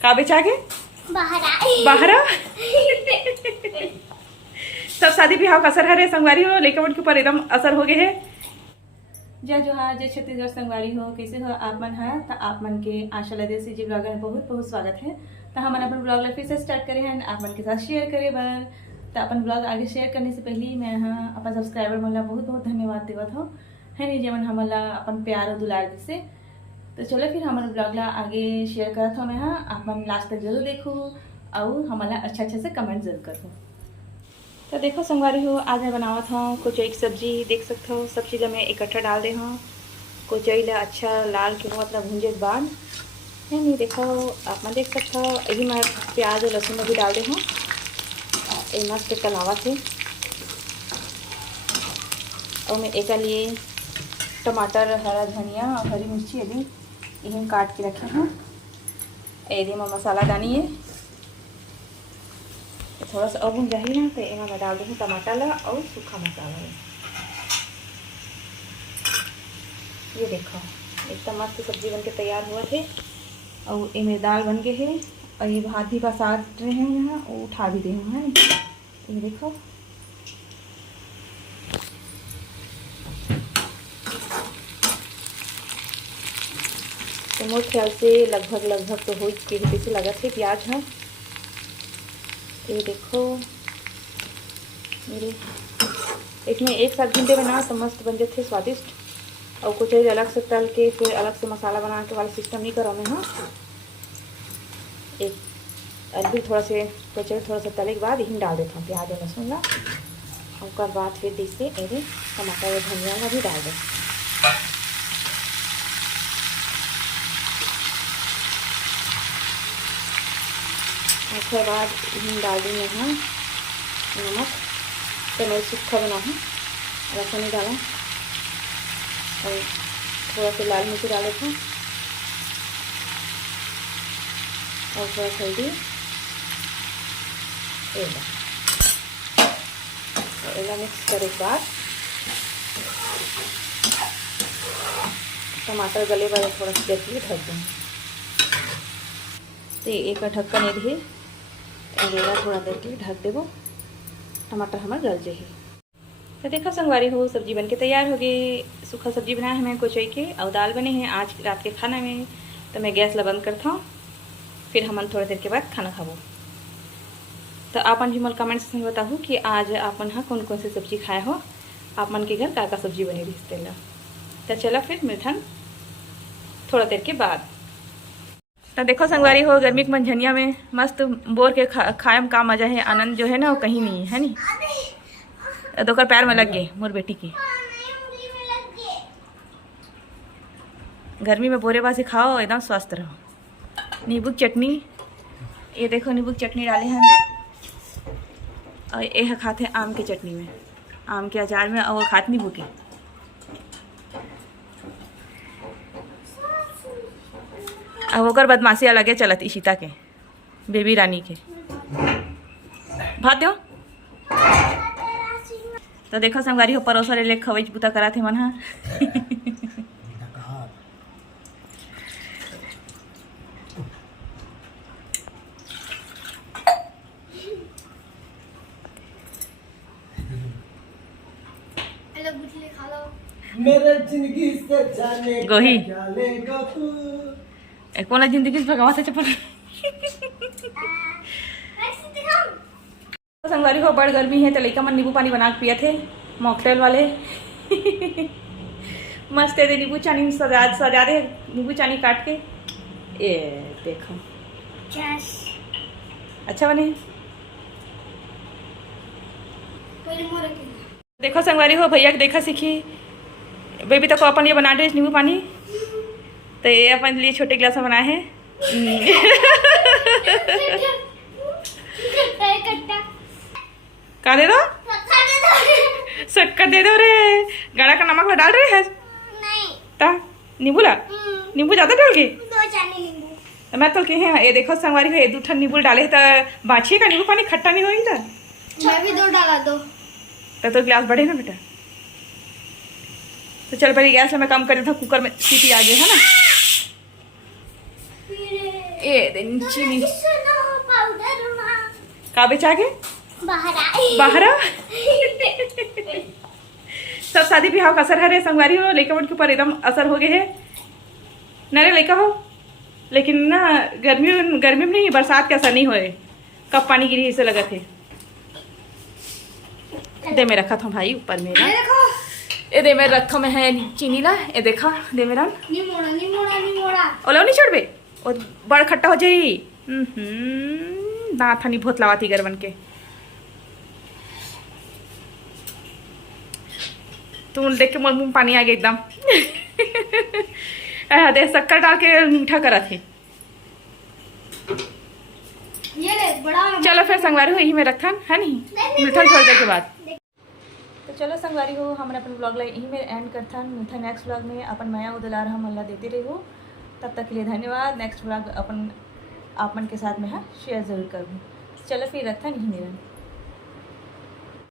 का बेचा के बाहर सब शादी ब्याह का असर है संगवारी हो लेके मन के ऊपर एकदम असर हो गए है। जय जोहार, जय छत्तीसगढ़ संगवारी हो, कैसे हो आप मन है। तो आप मन के आशा लदे जी ब्लॉगर में बहुत बहुत स्वागत है। तो हम अपन ब्लॉग ला फिर से स्टार्ट करे हैं आप मन के साथ शेयर करे बर। तो अपन ब्लॉग आगे शेयर करने से पहले मैं अपन सब्सक्राइबर मन ला बहुत बहुत धन्यवाद देवत हो है नहीं जेमन हमन ला अपन प्यार और दुलार से। तो चलो फिर हमारे ब्लॉग ला आगे शेयर करत हो मैं आप मन लास्ट तक जरूर देखो और हमारा अच्छा से कमेंट जरूर करो। तो देखो संगवारी हो, आज मैं बनावत हूँ कोचई की सब्जी। देख सकते हो सब चीज़ मैं इकट्ठा डाल दे हूँ। कोचई ला अच्छा लाल के मतलब भूंजे के बाद है नहीं देखो आप मैं देख सकते हो। यही मैं प्याज और लहसुन भी डाल दे हूँ। ये मस्त तलावा थे और मैं एक लिए टमाटर, हरा धनिया और हरी मिर्ची यदि यही काट के रखे हूँ। यदि मैं मसाला डाली है थोड़ा सा अब जाही ना तो यहाँ मैं डाल दूँ टमाटर ला और सूखा मसाला। ये देखो एकदम मस्त सब्जी बन के तैयार हुआ थे और ये मेरी दाल बन गए है और ये भात भी बसात रहे हैं यहाँ और उठा भी दे हैं। ये देखो तो मोटे ख्याल से लगभग तो हो के पीछे लगा थे प्याज है। ये देखो मेरे इसमें एक साथ घंटे बना तो मस्त बन जाते स्वादिष्ट। और कुछ अलग से तल के फिर अलग से मसाला बना के वाला सिस्टम नहीं करो मैं। हाँ एक अभी थोड़ा सा तले के बाद यही डाल देता हूँ प्याज और लहसुन ला। और बाद फिर जैसे टमाटर और धनिया का भी डाल दे। उसके बाद हम डाल देंगे यहाँ नमक। तो मैं सूखा बना हूँ रसा नहीं डाला और थोड़ा सा लाल मिर्च डाले थे और थोड़ा सा हल्दी एला मिक्स करे के बाद टमाटर गले वाले थोड़ा सा देख के ढक देंगे। तो एक ढक्कन ये थोड़ा देर के ढक देवो टमाटर हमारे गल जाए। तो देखो संगवारी हो सब्जी बन के तैयार हो गई। सूखा सब्जी बनाया है मैं कोचई के और दाल बने हैं आज रात के खाना में। तो मैं गैस ला बंद करता हूँ फिर हम थोड़ी देर के बाद खाना खाबो। तो आप मन भी मन कमेंट से बताओ कि आज आप मन कौन कौन सी सब्जी खाए हो, आप मन के घर का सब्जी बनी रही ला। तो चलो फिर मिलता थोड़ा देर के बाद। तो देखो संगवारी हो गर्मी के मंझनिया में मस्त बोर के खाए में का मजा है, आनंद जो है ना वो कहीं नहीं है नी। दोकर पैर में लग गए मोर बेटी की। गर्मी में बोरे बासी खाओ एकदम स्वस्थ रहो। नींबू की चटनी, ये देखो नींबू की चटनी डाले हैं और ये खाते हैं आम की चटनी में, आम के अचार में और खाते नींबू के। अब ओकर बदमाशी अलगे चलत इशिता के बेबी रानी के भात दो। तो देखो संगवारी हो परोसा ले खवई बुता करा थे मन हा। मेरा जिंदगी से जाने गोही जालेगा तू कोना जिंदगी से भगवान से चपल। संगवारी हो बड़ गर्मी है तो लड़का मन नींबू पानी बना के पिए थे मॉकटेल वाले। मस्त है नींबू चानी सजा दे नींबू चानी काट के। ये देखो अच्छा बने। देखो संगवारी हो भैया के देखा सीखी बेबी तक अपन ये बना दे नींबू पानी। तो ये अपन लिए छोटे गिलास में बनाए हैं। का दे दो शक्कर दे दो रे। गाढ़ा का नमक डाल रहे है ता नींबू ला नींबू ज्यादा डाल के तो मैं तो के हैं। ये देखो संगवारी है 2 ठन नींबू डाले तो बाछिए का नींबू पानी खट्टा नहीं होगी था। मैं भी 2 डाला दो तो गिलास बढ़े ना बेटा। तो चल पहले गैस में कम कर था कुकर में सीटी आ गई है ना। ए दिन चीनी पाउडर का बेचा के बाहर बाहर सब शादी ब्याह का असर है संगवारी हो लड़का के ऊपर एकदम असर हो गए है नरे लड़का हो लेकिन ना गर्मी गर्मी में नहीं बरसात का असर नहीं होए कब पानी गिरी ऐसे लगा थे दे में रखा था भाई ऊपर मेरा ए दे में रखा में है चीनी ला ए देखा दे मेरा निमोड़ा ओला नहीं छोड़बे ओ बड़ खट्टा हो जाई दांत हनी बहुत लावाती गरवन के तुम देख के मोर मुंह पानी आ गया एकदम दे शक्कर डाल के मीठा करा थे ये ले बड़ा चलो फिर संगवारी हो यही में रखन है नहीं मिठन थोड़ी देर के बाद तो चलो संगवारी हो हम अपन ब्लॉग ला यही में एंड करथन मिठा नेक्स्ट ब्लॉग में अपन माया उदलार हम अल्लाह देते रहो तब तक के लिए धन्यवाद नेक्स्ट ब्लॉग अपन आप मन के साथ में हाँ शेयर जरूर करूँ चलो फिर रखथन यही मेरा